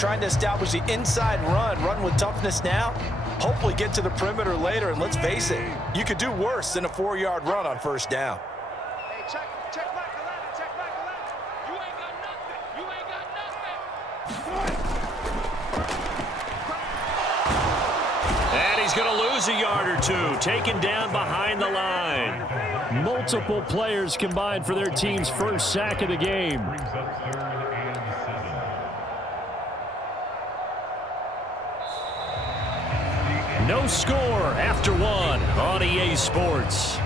trying to establish the inside run with toughness now. Hopefully get to the perimeter later, and let's face it, you could do worse than a 4-yard run on first down. Hey, check back the ladder, check back the ladder. You ain't got nothing. You ain't got nothing. And he's going to lose a yard or two, taken down behind the line. Multiple players combined for their team's first sack of the game. No score after one on EA Sports.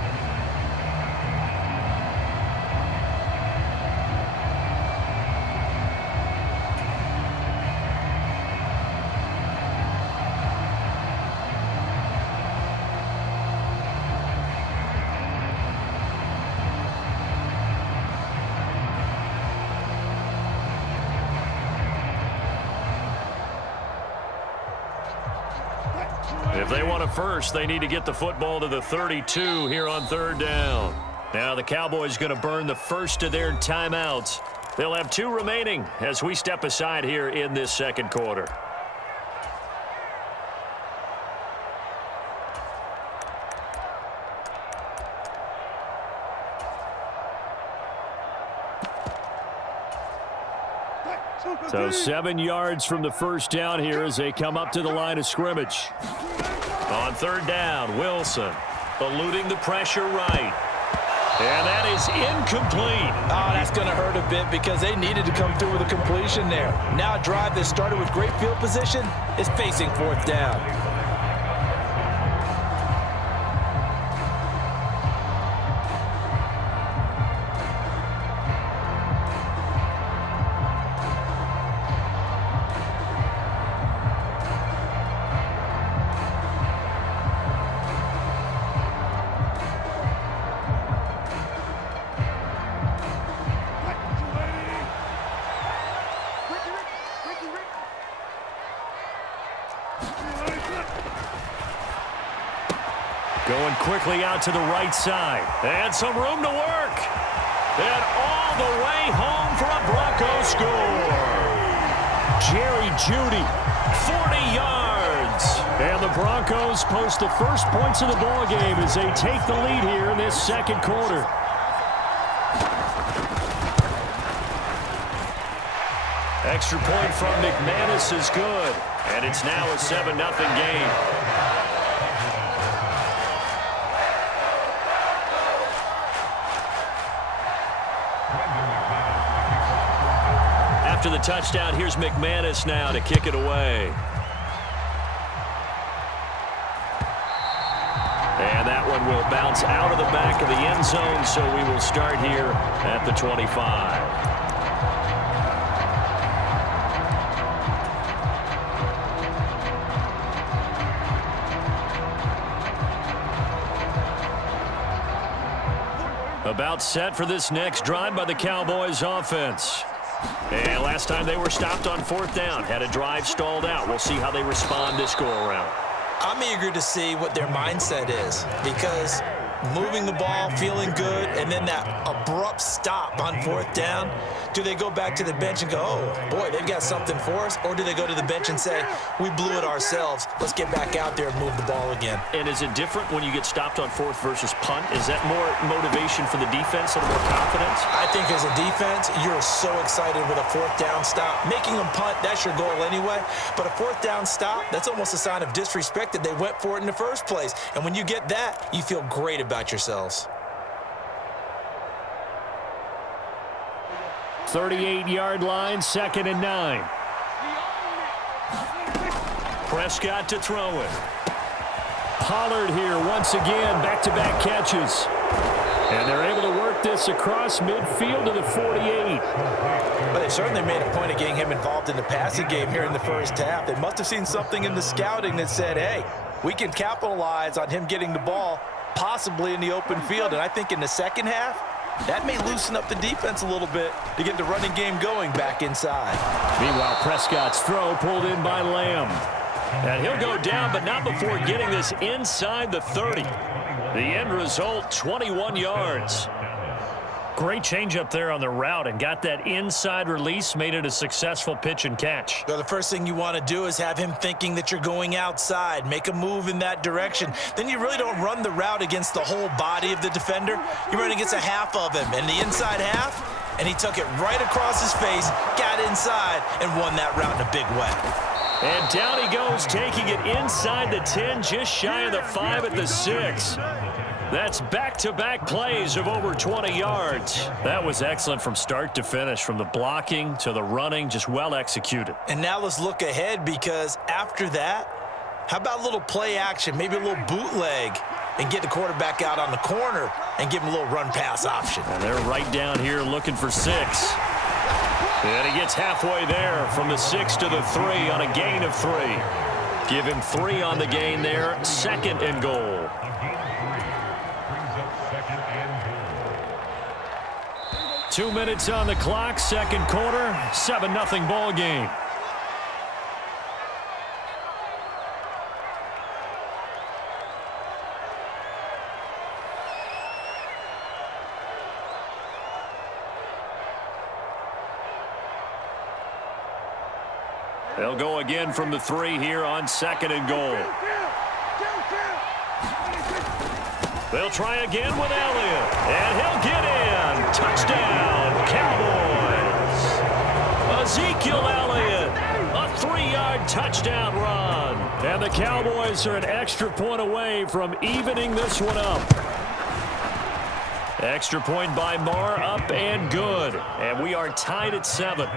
If they want a first, they need to get the football to the 32 here on third down. Now the Cowboys going to burn the first of their timeouts. They'll have 2 remaining as we step aside here in this second quarter. So 7 yards from the first down here as they come up to the line of scrimmage. On third down, Wilson eluding the pressure right. And that is incomplete. Oh, that's going to hurt a bit because they needed to come through with a completion there. Now a drive that started with great field position is facing fourth down. Going quickly out to the right side. And some room to work. And all the way home for a Broncos score. Jerry Jeudy, 40 yards. And the Broncos post the first points of the ball game as they take the lead here in this second quarter. Extra point from McManus is good. And it's now a 7-0 game. After the touchdown, here's McManus now to kick it away. And that one will bounce out of the back of the end zone, so we will start here at the 25. About set for this next drive by the Cowboys offense. And last time they were stopped on fourth down, had a drive stalled out. We'll see how they respond this go-around. I'm eager to see what their mindset is because moving the ball, feeling good, and then that abrupt stop on fourth down, do they go back to the bench and go, oh, boy, they've got something for us? Or do they go to the bench and say, we blew it ourselves, let's get back out there and move the ball again? And is it different when you get stopped on fourth versus punt? Is that more motivation for the defense and more confidence? I think as a defense, you're so excited with a fourth down stop. Making them punt, that's your goal anyway. But a fourth down stop, that's almost a sign of disrespect that they went for it in the first place. And when you get that, you feel great about yourselves. 38-yard line, 2nd and 9. Prescott to throw it. Pollard here once again, back-to-back catches. And they're able to work this across midfield to the 48. But they certainly made a point of getting him involved in the passing game here in the first half. They must have seen something in the scouting that said, hey, we can capitalize on him getting the ball possibly in the open field. And I think in the second half, that may loosen up the defense a little bit to get the running game going back inside. Meanwhile, Prescott's throw pulled in by Lamb. And he'll go down, but not before getting this inside the 30. The end result, 21 yards. Great change up there on the route and got that inside release, made it a successful pitch and catch. Well, the first thing you want to do is have him thinking that you're going outside, make a move in that direction. Then you really don't run the route against the whole body of the defender. You run against a half of him, and the inside half, and he took it right across his face, got inside, and won that route in a big way. And down he goes, taking it inside the 10, just shy of the 5 at the 6. That's back-to-back plays of over 20 yards. That was excellent from start to finish, from the blocking to the running, just well executed. And now let's look ahead, because after that, how about a little play action, maybe a little bootleg, and get the quarterback out on the corner and give him a little run-pass option. And they're right down here looking for 6. And he gets halfway there from the 6 to the 3 on a gain of 3. Give him 3 on the gain there, 2nd and goal. Two minutes on the clock, second quarter, 7-0 ball game. They'll go again from the 3 here on 2nd and goal. They'll try again with Elliott, and he'll get in. Touchdown, Cowboys. Ezekiel Elliott, a 3-yard touchdown run. And the Cowboys are an extra point away from evening this one up. Extra point by Marr, up and good. And we are tied at 7.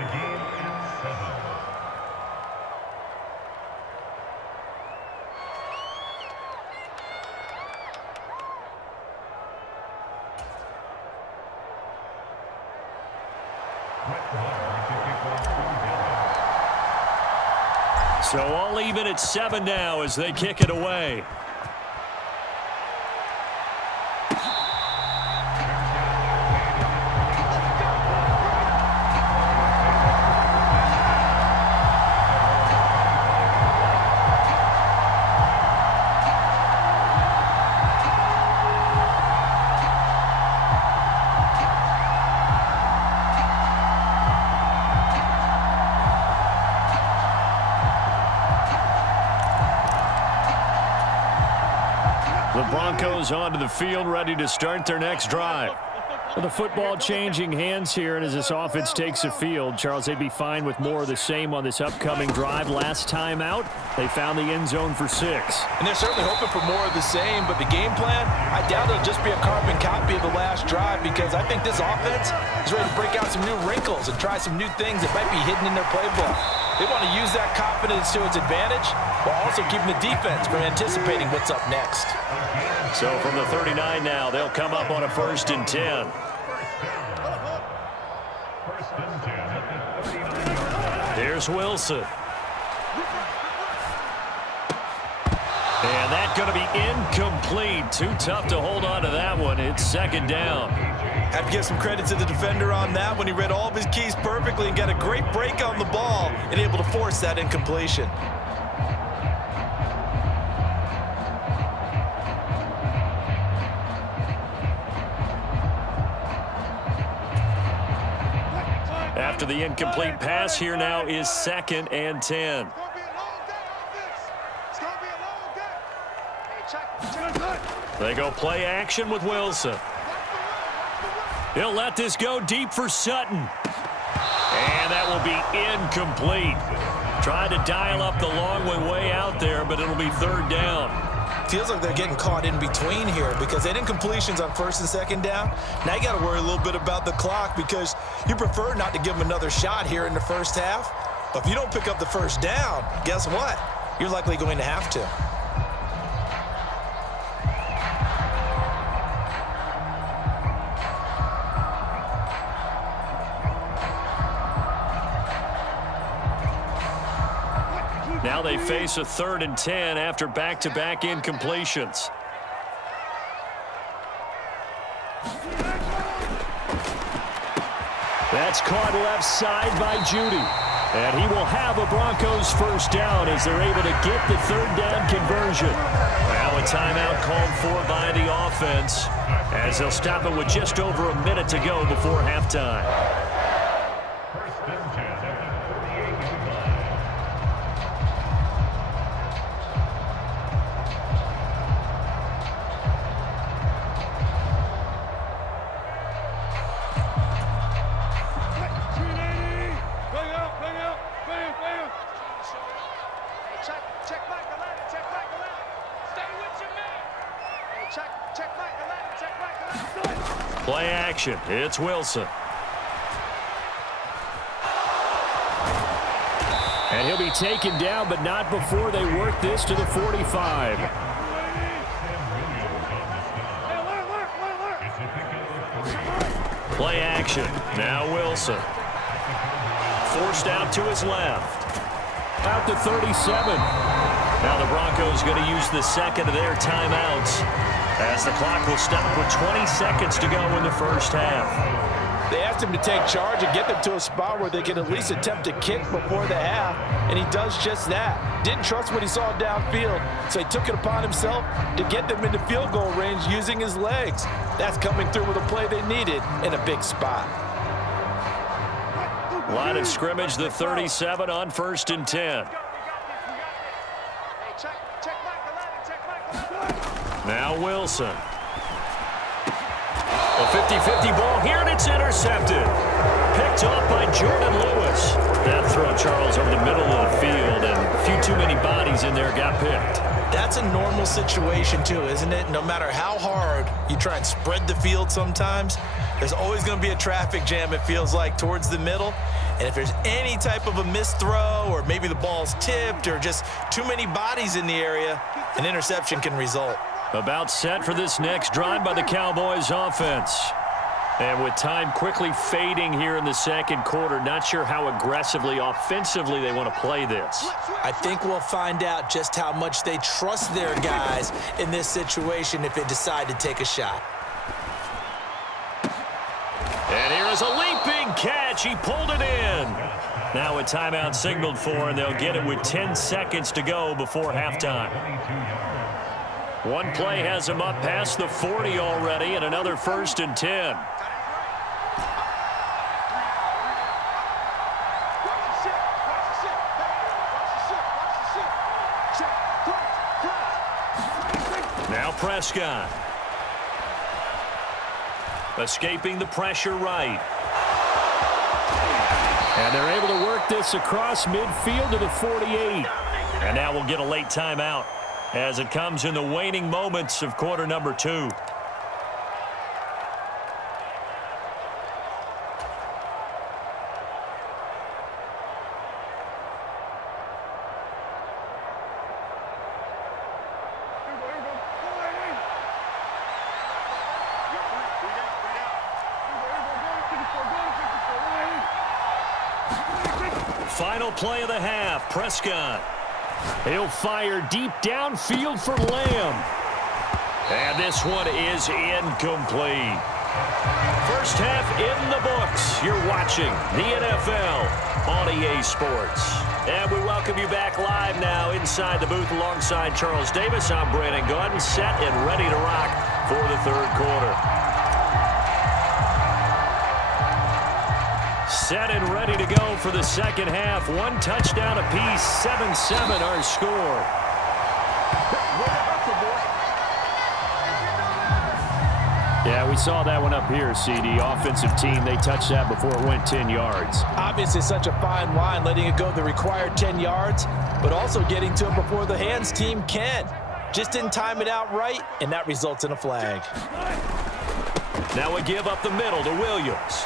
So all even at 7 now as they kick it away. The Broncos onto the field, ready to start their next drive. Well, the football changing hands here, and as this offense takes the field, Charles, they'd be fine with more of the same on this upcoming drive. Last time out, they found the end zone for 6. And they're certainly hoping for more of the same, but the game plan, I doubt it'll just be a carbon copy of the last drive, because I think this offense is ready to break out some new wrinkles and try some new things that might be hidden in their playbook. They want to use that confidence to its advantage while also keeping the defense from anticipating what's up next. So from the 39 now, they'll come up on a 1st and 10. Here's Wilson. And that's going to be incomplete. Too tough to hold on to that one. It's 2nd down. Have to give some credit to the defender on that when he read all of his keys perfectly and got a great break on the ball and able to force that incompletion. After the incomplete pass, here now is 2nd and 10. They go play action with Wilson. He'll let this go deep for Sutton. And that will be incomplete. Tried to dial up the long one way out there, but it'll be 3rd down. Feels like they're getting caught in between here because they had incompletions on 1st and 2nd down. Now you got to worry a little bit about the clock because you prefer not to give them another shot here in the first half. But if you don't pick up the 1st down, guess what? You're likely going to have to. Now they face a 3rd and 10 after back-to-back incompletions. That's caught left side by Judy. And he will have a Broncos first down as they're able to get the third down conversion. Now a timeout called for by the offense as they'll stop it with just over a minute to go before halftime. Play action. It's Wilson. And he'll be taken down, but not before they work this to the 45. Play action. Now Wilson. Forced out to his left. Out to 37. Now the Broncos going to use the second of their timeouts as the clock will stop with 20 seconds to go in the first half. They asked him to take charge and get them to a spot where they can at least attempt to kick before the half, and he does just that. Didn't trust what he saw downfield, so he took it upon himself to get them into field goal range using his legs. That's coming through with a play they needed in a big spot. Line of scrimmage, the 37 on 1st and 10. Now Wilson. A 50-50 ball here, and it's intercepted. Picked off by Jordan Lewis. That throw, Charles, over the middle of the field, and a few too many bodies in there got picked. That's a normal situation, too, isn't it? No matter how hard you try and spread the field sometimes, there's always going to be a traffic jam, it feels like, towards the middle. And if there's any type of a missed throw, or maybe the ball's tipped, or just too many bodies in the area, an interception can result. About set for this next drive by the Cowboys offense. And with time quickly fading here in the second quarter, not sure how aggressively, offensively they want to play this. I think we'll find out just how much they trust their guys in this situation if they decide to take a shot. And here is a leaping catch. He pulled it in. Now a timeout signaled for, and they'll get it with 10 seconds to go before halftime. One play has him up past the 40 already, and another 1st and 10. Now Prescott. Escaping the pressure right. And they're able to work this across midfield to the 48. And now we'll get a late timeout as it comes in the waning moments of quarter number 2. Final play of the half, Prescott. He'll fire deep downfield for Lamb. And this one is incomplete. First half in the books. You're watching the NFL on EA Sports. And we welcome you back live now inside the booth alongside Charles Davis. I'm Brandon Gaudin, set and ready to rock for the third quarter. Set and ready to go for the second half. One touchdown apiece, 7-7 our score. Yeah, we saw that one up here, CD. Offensive team, they touched that before it went 10 yards. Obviously such a fine line, letting it go the required 10 yards, but also getting to it before the hands team can. Just didn't time it out right, and that results in a flag. Now we give up the middle to Williams.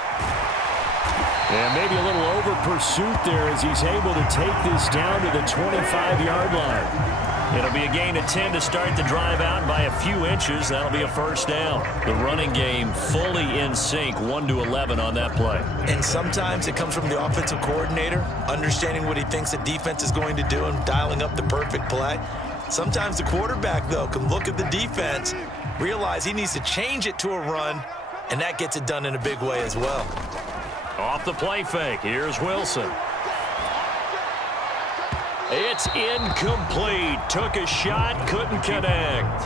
And maybe a little over pursuit there as he's able to take this down to the 25-yard line. It'll be a gain of 10 to start the drive out by a few inches. That'll be a first down. The running game fully in sync, 1-11 on that play. And sometimes it comes from the offensive coordinator, understanding what he thinks the defense is going to do and dialing up the perfect play. Sometimes the quarterback, though, can look at the defense, realize he needs to change it to a run, and that gets it done in a big way as well. Off the play fake, here's Wilson. It's incomplete. Took a shot, couldn't connect.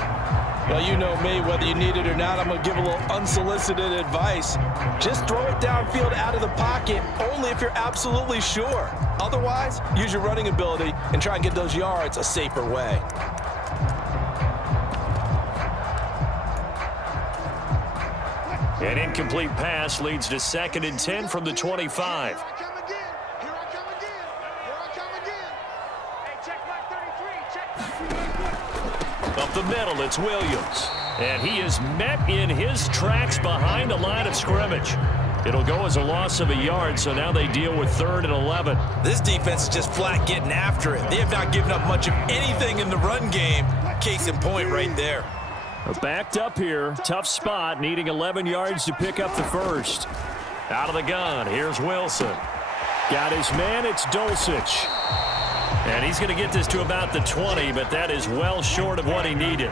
Well, you know me, whether you need it or not, I'm going to give a little unsolicited advice. Just throw it downfield out of the pocket, only if you're absolutely sure. Otherwise, use your running ability and try and get those yards a safer way. An incomplete pass leads to 2nd and 10 from the 25. Up the middle, it's Williams. And he is met in his tracks behind the line of scrimmage. It'll go as a loss of a yard, so now they deal with 3rd and 11. This defense is just flat getting after it. They have not given up much of anything in the run game. Case in point right there. Backed up here, tough spot, needing 11 yards to pick up the first. Out of the gun, here's Wilson. Got his man, it's Dulcich. And he's going to get this to about the 20, but that is well short of what he needed.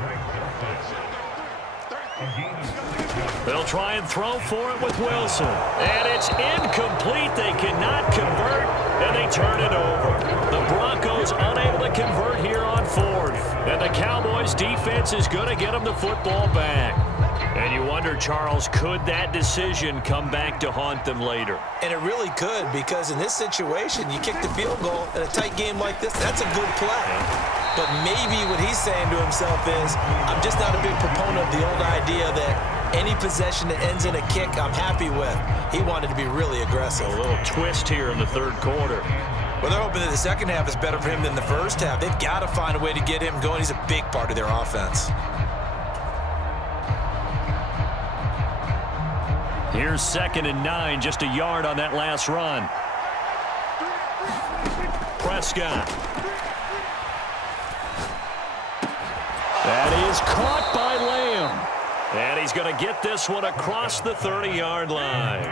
They'll try and throw for it with Wilson. And it's incomplete. They cannot convert, and they turn it over. The Broncos unable to convert here on 4th. And the Cowboys defense is going to get them the football back. And you wonder, Charles, could that decision come back to haunt them later? And it really could, because in this situation, you kick the field goal in a tight game like this, that's a good play. But maybe what he's saying to himself is, I'm just not a big proponent of the old idea that any possession that ends in a kick I'm happy with. He wanted to be really aggressive. A little twist here in the 3rd quarter. Well, they're hoping that the second half is better for him than the first half. They've got to find a way to get him going. He's a big part of their offense. Here's 2nd and 9, just a yard on that last run. Prescott. That is caught by Lamb. And he's going to get this one across the 30-yard line.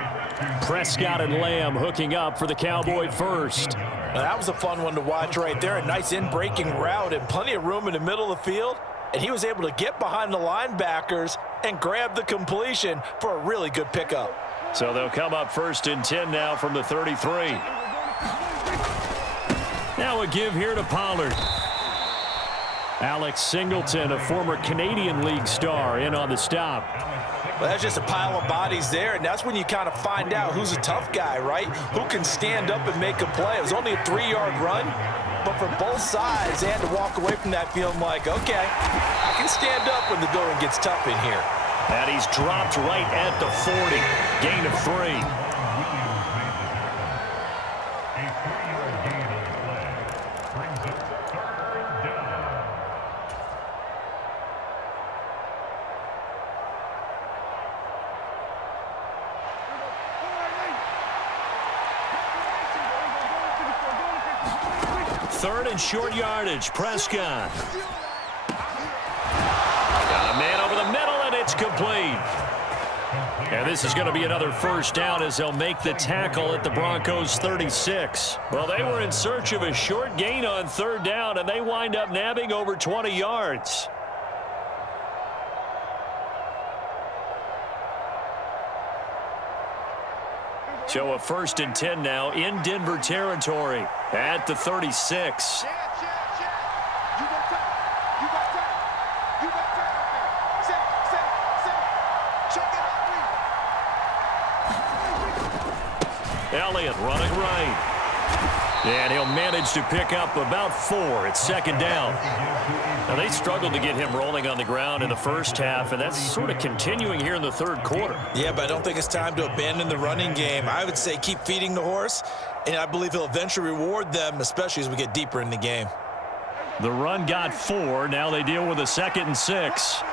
Prescott and Lamb hooking up for the Cowboy first. Now, that was a fun one to watch right there. A nice in-breaking route and plenty of room in the middle of the field. And he was able to get behind the linebackers and grab the completion for a really good pickup. So they'll come up 1st and 10 now from the 33. Now a give here to Pollard. Alex Singleton, a former Canadian League star, in on the stop. Well, that's just a pile of bodies there, and that's when you kind of find out who's a tough guy, right? Who can stand up and make a play. It was only a 3-yard run, but for both sides, they had to walk away from that feeling like, okay, I can stand up when the going gets tough in here. And he's dropped right at the 40. Gain of 3. Third and short yardage, Prescott. Got a man over the middle, and it's complete. And this is going to be another first down as they'll make the tackle at the Broncos' 36. Well, they were in search of a short gain on 3rd down, and they wind up nabbing over 20 yards. So a 1st and 10 now in Denver territory at the 36. Elliott running right. And he'll manage to pick up about 4. It's 2nd down. Now, they struggled to get him rolling on the ground in the first half, and that's sort of continuing here in the 3rd quarter. Yeah, but I don't think it's time to abandon the running game. I would say keep feeding the horse, and I believe he'll eventually reward them, especially as we get deeper in the game. The run got 4. Now they deal with a 2nd and 6.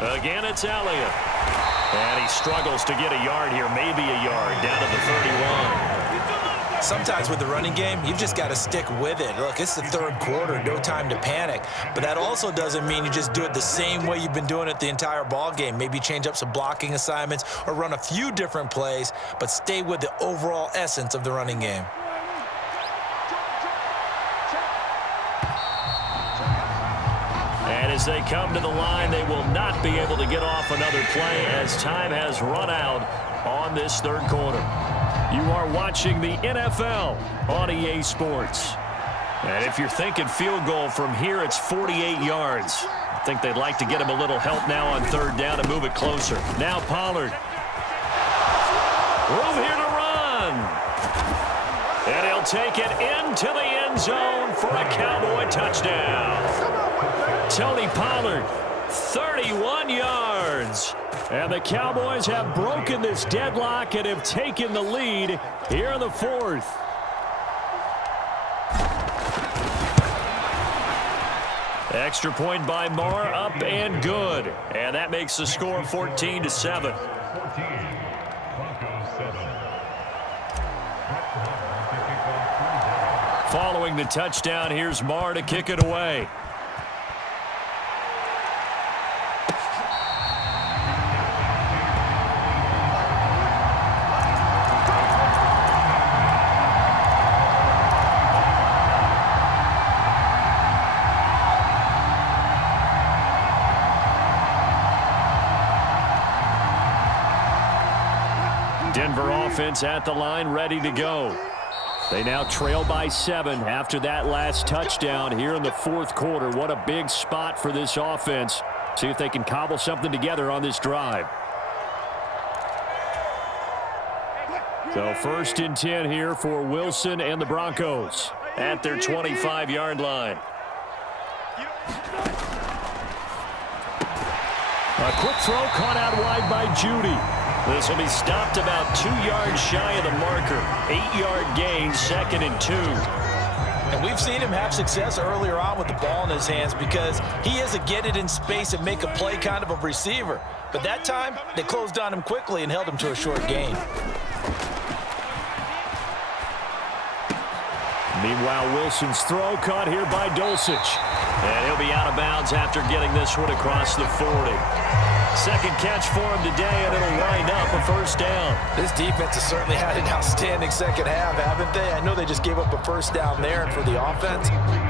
Again, it's Elliott. And he struggles to get a yard here, maybe a yard, down to the 31. Sometimes with the running game, you've just got to stick with it. Look, it's the 3rd quarter, no time to panic. But that also doesn't mean you just do it the same way you've been doing it the entire ball game. Maybe change up some blocking assignments or run a few different plays, but stay with the overall essence of the running game. And as they come to the line, they will not be able to get off another play as time has run out on this 3rd quarter. You are watching the NFL on EA Sports. And if you're thinking field goal from here, it's 48 yards. I think they'd like to get him a little help now on third down and move it closer. Now Pollard. Room here to run. And he'll take it into the end zone for a Cowboy touchdown. Tony Pollard, 31 yards. And the Cowboys have broken this deadlock and have taken the lead here in the fourth. Extra point by Marr, up and good. And that makes the score 14-7. Following the touchdown, here's Marr to kick it away. Denver offense at the line, ready to go. They now trail by 7 after that last touchdown here in the fourth quarter. What a big spot for this offense. See if they can cobble something together on this drive. So 1st and 10 here for Wilson and the Broncos at their 25-yard line. A quick throw caught out wide by Judy. This will be stopped about 2 yards shy of the marker. 8-yard gain, 2nd and 2. And we've seen him have success earlier on with the ball in his hands because he is a get it in space and make a play kind of a receiver. But that time, they closed on him quickly and held him to a short gain. Meanwhile, Wilson's throw caught here by Dulcich. And he'll be out of bounds after getting this one across the 40. Second catch for him today, and it'll wind up a first down. This defense has certainly had an outstanding second half, haven't they? I know they just gave up a first down there, and for the offense,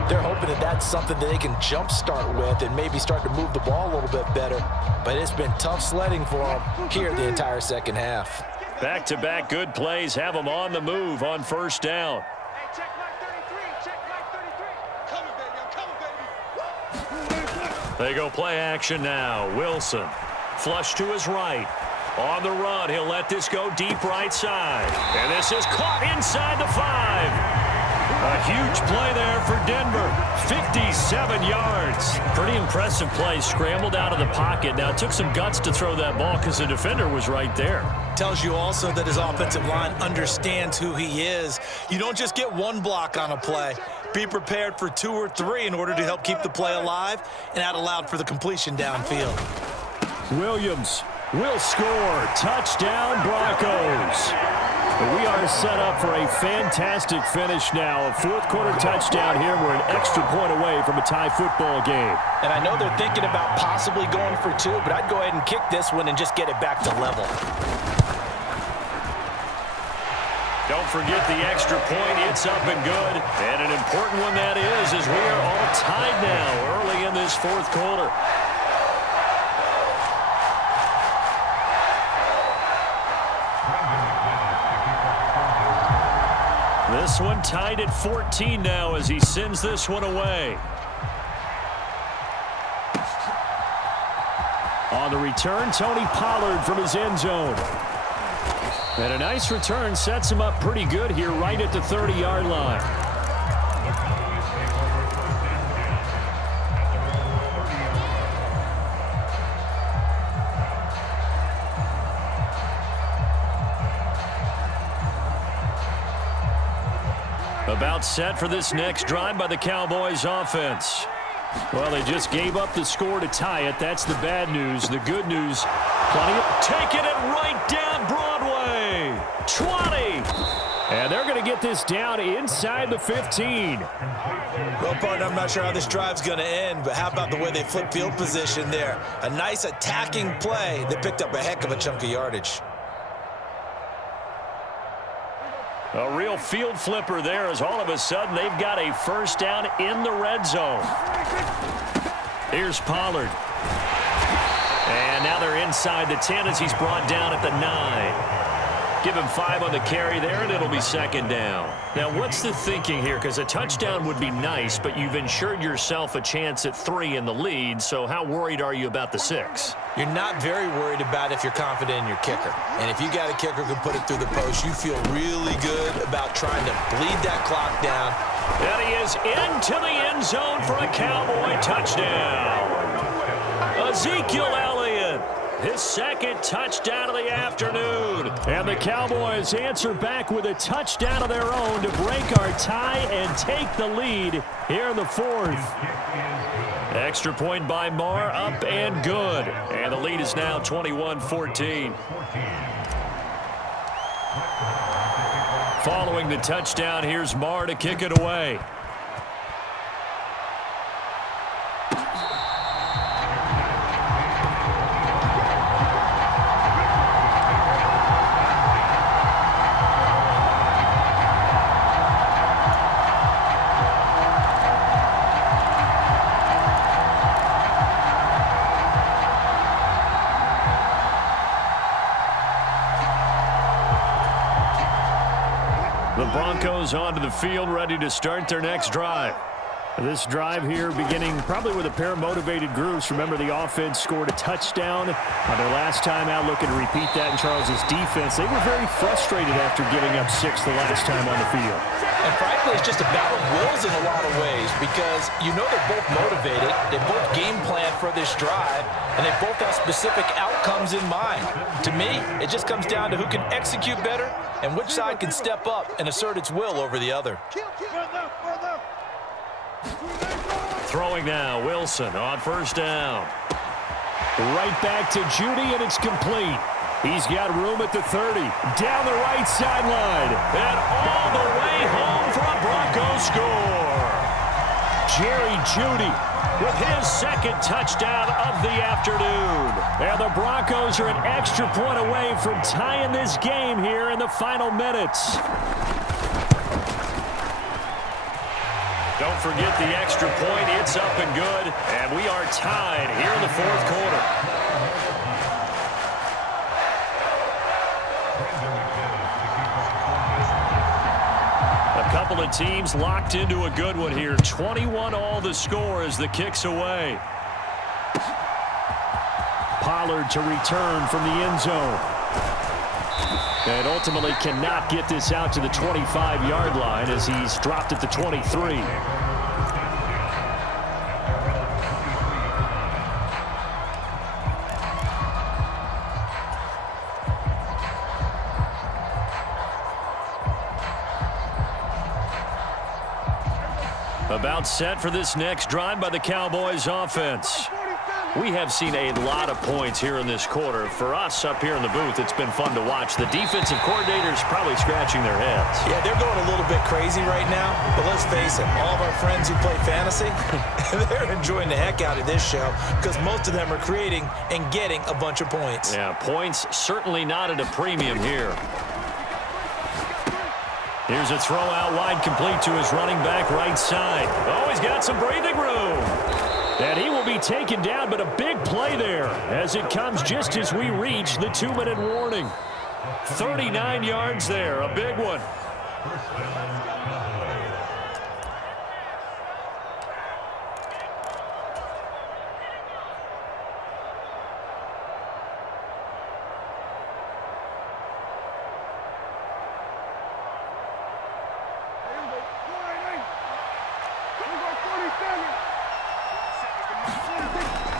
they're hoping that that's something that they can jumpstart with and maybe start to move the ball a little bit better. But it's been tough sledding for them here the entire second half. Back-to-back good plays have them on the move on first down. Hey, check Mike 33. Check Mike 33. Coming, baby. I'm coming, baby. They go play action now. Wilson. Flush to his right. On the run, he'll let this go deep right side. And this is caught inside the 5. A huge play there for Denver. 57 yards. Pretty impressive play. Scrambled out of the pocket. Now, it took some guts to throw that ball because the defender was right there. Tells you also that his offensive line understands who he is. You don't just get one block on a play. Be prepared for 2 or 3 in order to help keep the play alive, and that allowed for the completion downfield. Williams will score. Touchdown, Broncos. We are set up for a fantastic finish now. A fourth quarter touchdown here. We're an extra point away from a tie football game. And I know they're thinking about possibly going for 2, but I'd go ahead and kick this one and just get it back to level. Don't forget the extra point. It's up and good. And an important one that is, as we are all tied now early in this fourth quarter. This one tied at 14 now as he sends this one away. On the return, Tony Pollard from his end zone. And a nice return sets him up pretty good here right at the 30-yard line. About set for this next drive by the Cowboys offense. Well, they just gave up the score to tie it. That's the bad news. The good news, plenty of taking it right down Broadway. 20. And they're going to get this down inside the 15. Well, partner, I'm not sure how this drive's going to end, but how about the way they flip field position there? A nice attacking play that picked up a heck of a chunk of yardage. A real field flipper there as all of a sudden they've got a first down in the red zone. Here's Pollard. And now they're inside the 10 as he's brought down at the 9. Give him 5 on the carry there, and it'll be second down. Now, what's the thinking here? Because a touchdown would be nice, but you've ensured yourself a chance at 3 in the lead, so how worried are you about the 6? You're not very worried about if you're confident in your kicker. And if you got a kicker who can put it through the post, you feel really good about trying to bleed that clock down. And he is into the end zone for a Cowboy touchdown. Ezekiel Elliott, his second touchdown of the afternoon. And the Cowboys answer back with a touchdown of their own to break our tie and take the lead here in the 4th. Extra point by Marr, up and good. And the lead is now 21-14. Following the touchdown, here's Marr to kick it away. The Broncos onto the field, ready to start their next drive. This drive here beginning probably with a pair of motivated groups. Remember, the offense scored a touchdown on their last time out, looking to repeat that in Charles's defense. They were very frustrated after giving up 6 the last time on the field. And frankly, it's just a battle of wills in a lot of ways because you know they're both motivated, they both game plan for this drive, and they both have specific outcomes in mind. To me, it just comes down to who can execute better and which side can step up and assert its will over the other. Throwing now, Wilson on first down. Right back to Judy, and it's complete. He's got room at the 30. Down the right sideline. And all the way home for a Broncos score. Jerry Judy with his second touchdown of the afternoon. And the Broncos are an extra point away from tying this game here in the final minutes. Don't forget the extra point. It's up and good. And we are tied here in the 4th quarter. A couple of teams locked into a good one here. 21-all the score as the kick's away. Pollard to return from the end zone. And ultimately cannot get this out to the 25-yard line as he's dropped at the 23. About set for this next drive by the Cowboys offense. We have seen a lot of points here in this quarter. For us up here in the booth, it's been fun to watch. The defensive coordinators probably scratching their heads. Yeah, they're going a little bit crazy right now, but let's face it, all of our friends who play fantasy, they're enjoying the heck out of this show because most of them are creating and getting a bunch of points. Yeah, points certainly not at a premium here. Here's a throw out wide, complete to his running back right side. Oh, he's got some breathing room. And he will be taken down, but a big play there as it comes just as we reach the 2-minute warning. 39 yards there, a big one.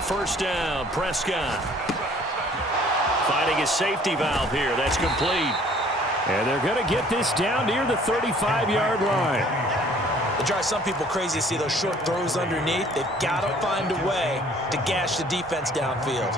First down, Prescott. Finding his safety valve here. That's complete. And they're going to get this down near the 35-yard line. It drives some people crazy to see those short throws underneath. They've got to find a way to gash the defense downfield.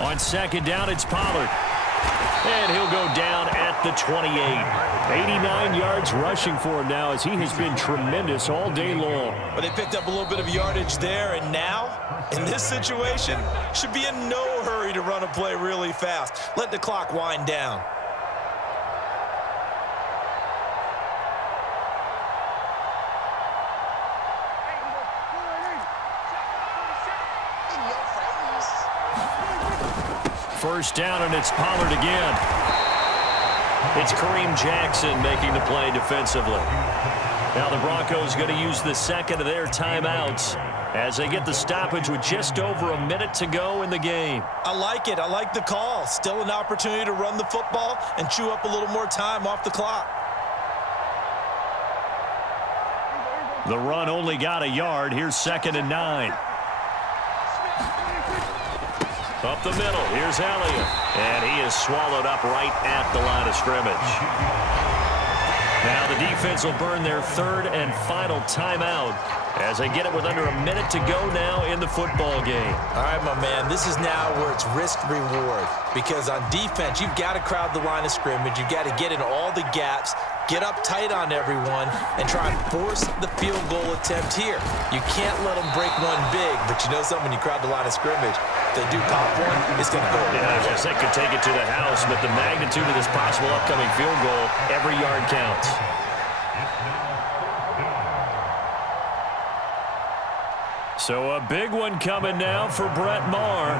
On second down, it's Pollard. And he'll go down at the 28. 89 yards rushing for him now, as he has been tremendous all day long. But they picked up a little bit of yardage there, and now, in this situation, should be in no hurry to run a play really fast. Let the clock wind down. First down, and it's Pollard again. It's Kareem Jackson making the play defensively. Now the Broncos going to use the second of their timeouts as they get the stoppage with just over a minute to go in the game. I like it. I like the call. Still an opportunity to run the football and chew up a little more time off the clock. The run only got a yard. Here's 2nd and 9. Up the middle, here's Elliott. And he is swallowed up right at the line of scrimmage. Now the defense will burn their 3rd and final timeout as they get it with under a minute to go now in the football game. All right, my man, this is now where it's risk-reward. Because on defense, you've got to crowd the line of scrimmage. You've got to get in all the gaps, get up tight on everyone, and try and force the field goal attempt here. You can't let them break one big, but you know something, when you crowd the line of scrimmage, if they do pop one, it's going to go. Yeah, I guess they could take it to the house, but the magnitude of this possible upcoming field goal, every yard counts. So a big one coming now for Brett Maher.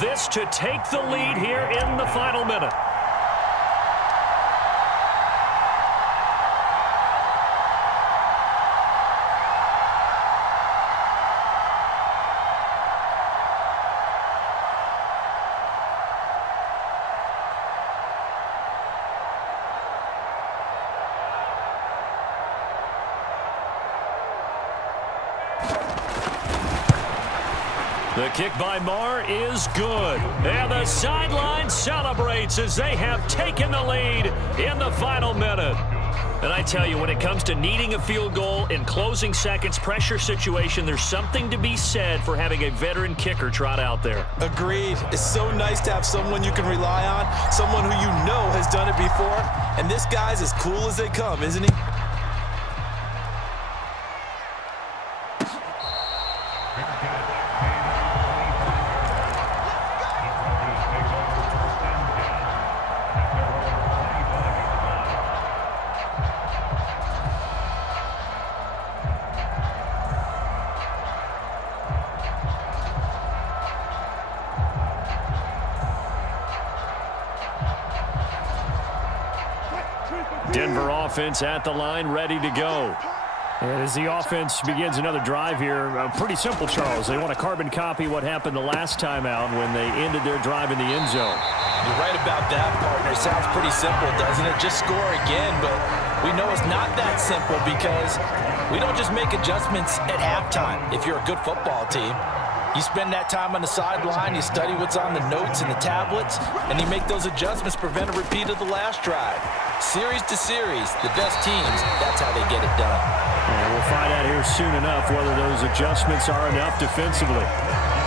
This to take the lead here in the final minute. The kick by Maher is good. And the sideline celebrates as they have taken the lead in the final minute. And I tell you, when it comes to needing a field goal in closing seconds, pressure situation, there's something to be said for having a veteran kicker trot out there. Agreed. It's so nice to have someone you can rely on, someone who you know has done it before. And this guy's as cool as they come, isn't he? Denver offense at the line, ready to go. And as the offense begins another drive here, pretty simple, Charles. They want to carbon copy what happened the last time out when they ended their drive in the end zone. You're right about that, partner. Sounds pretty simple, doesn't it? Just score again, but we know it's not that simple because we don't just make adjustments at halftime if you're a good football team. You spend that time on the sideline, you study what's on the notes and the tablets, and you make those adjustments, prevent a repeat of the last drive. Series to series, the best teams, that's how they get it done. And we'll find out here soon enough whether those adjustments are enough defensively.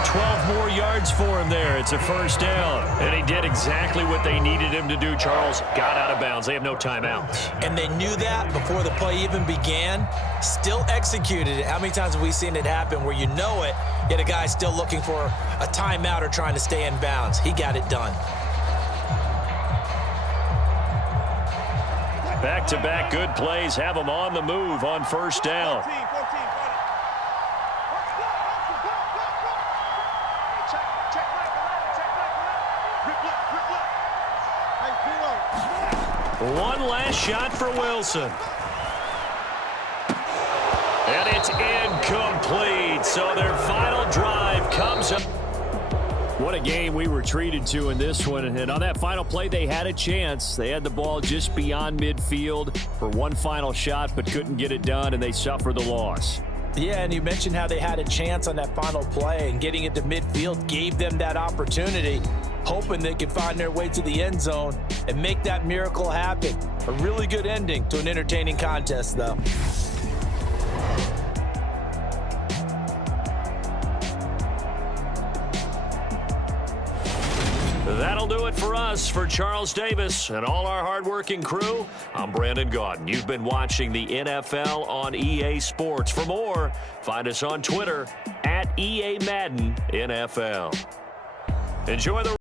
12 more yards for him there. It's a first down. And he did exactly what they needed him to do, Charles. Got out of bounds. They have no timeouts. And they knew that before the play even began. Still executed it. How many times have we seen it happen where you know it, yet a guy's still looking for a timeout or trying to stay in bounds? He got it done. Back-to-back good plays have them on the move on first down. One last shot for Wilson. And it's incomplete. So their final drive comes up. What a game we were treated to in this one. And on that final play, they had a chance. They had the ball just beyond midfield for one final shot, but couldn't get it done, and they suffered the loss. Yeah, and you mentioned how they had a chance on that final play, and getting it to midfield gave them that opportunity, hoping they could find their way to the end zone and make that miracle happen. A really good ending to an entertaining contest, though. That'll do it for us. For Charles Davis and all our hardworking crew, I'm Brandon Gaudin. You've been watching the NFL on EA Sports. For more, find us on Twitter @EA Madden NFL. Enjoy the